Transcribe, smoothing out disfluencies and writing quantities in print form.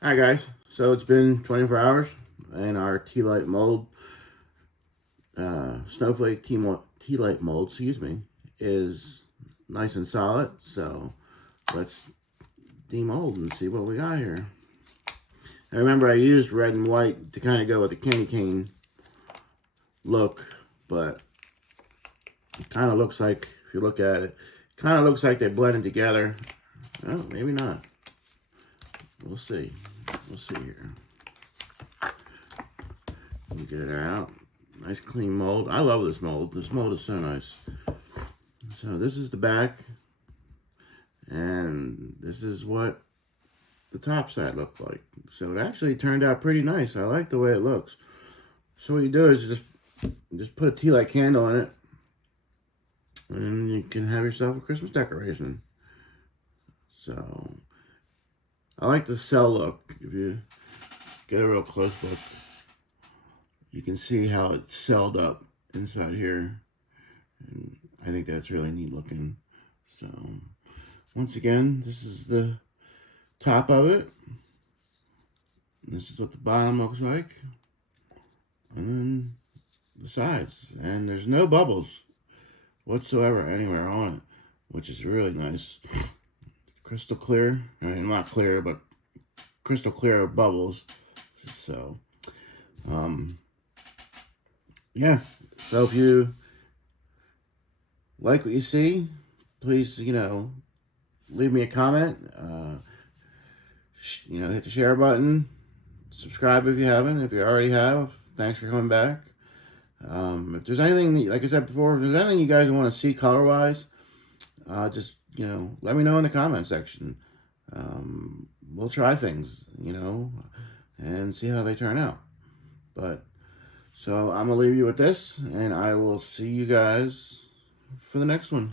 Alright guys, so it's been 24 hours and our tea light mold, Snowflake tea light mold, excuse me, is nice and solid. So let's demold and see what we got here. Now remember I used red and white to kind of go with the candy cane look, but it kind of looks like, if you look at it, kind of looks like they blended together. Oh, maybe not. We'll see. We'll see here. Let me get it out. Nice clean mold. I love this mold. This mold is so nice. So this is the back. And this is what the top side looked like. So it actually turned out pretty nice. I like the way it looks. So what you do is just put a tea light candle in it. And you can have yourself a Christmas decoration. So I like the cell look. If you get a real close look, you can see how it's celled up inside here. And I think that's really neat looking. So once again, this is the top of it. This is what the bottom looks like. And then the sides. And there's no bubbles whatsoever anywhere on it, which is really nice. Crystal clear. I mean, not clear, but crystal clear bubbles. So, yeah. So if you like what you see, please, leave me a comment. Hit the share button. Subscribe if you haven't. If you already have, thanks for coming back. If there's anything, like I said before, if there's anything you guys want to see color-wise, just, let me know in the comment section. We'll try things, and see how they turn out. But, so I'm going to leave you with this, and I will see you guys for the next one.